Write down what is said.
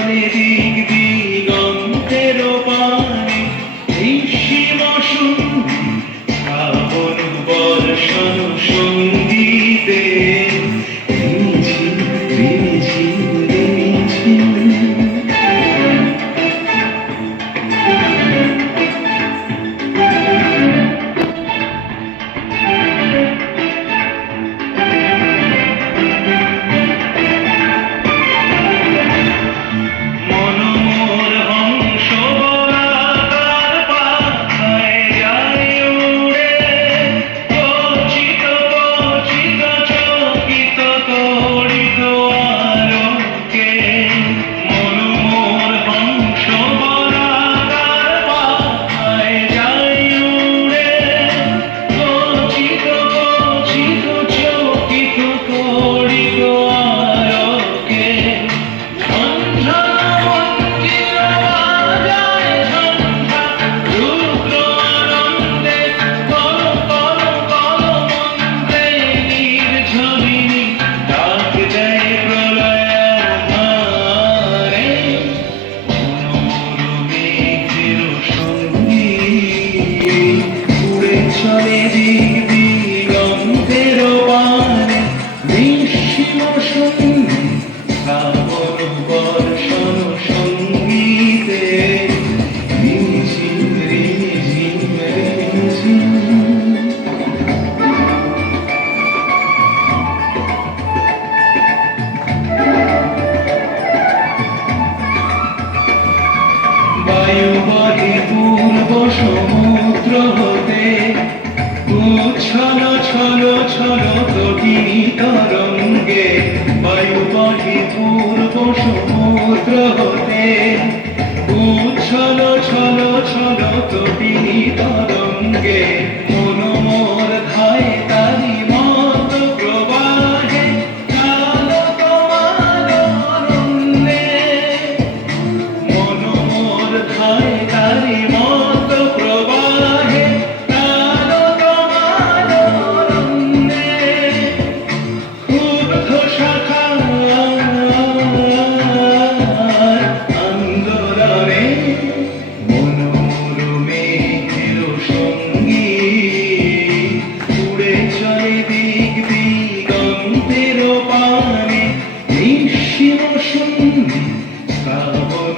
চলে দিক দিগন্তের পানে নিঃসীম সন্ধি শ্রাবণ বর্ষণ সঙ্গীতে রিমিঝিম রিমিঝিম রিমিঝিম। চলে দিক দিগন্তের পানে নিঃসীম সন্ধি শ্রাবণ বর্ষণ সঙ্গীতে রিমিঝিম রিমিঝিম রিমিঝিম। বায়ু বহে পূর্ব সমুদ্র হতে উচ্ছল ছল ছল তটিনী তরঙ্গে। বায়ু বহে পূর্ব সমুদ্র হতে উচ্ছল ছল ছল তটিনী তরঙ্গে। মন মোর ধায় তারি মত প্রবাহে কাল কমাল অরণ্যে। মন মোর ধায় তারি মত প্রবাহে কাল কমাল অরণ্যে। ক্ষুব্ধ শাখার আন্দোলনে মন মোর মেঘের সঙ্গী উড়ে চলে দিক দিগন্তের পানে নিঃসীম সন্ধি শ্রাবণ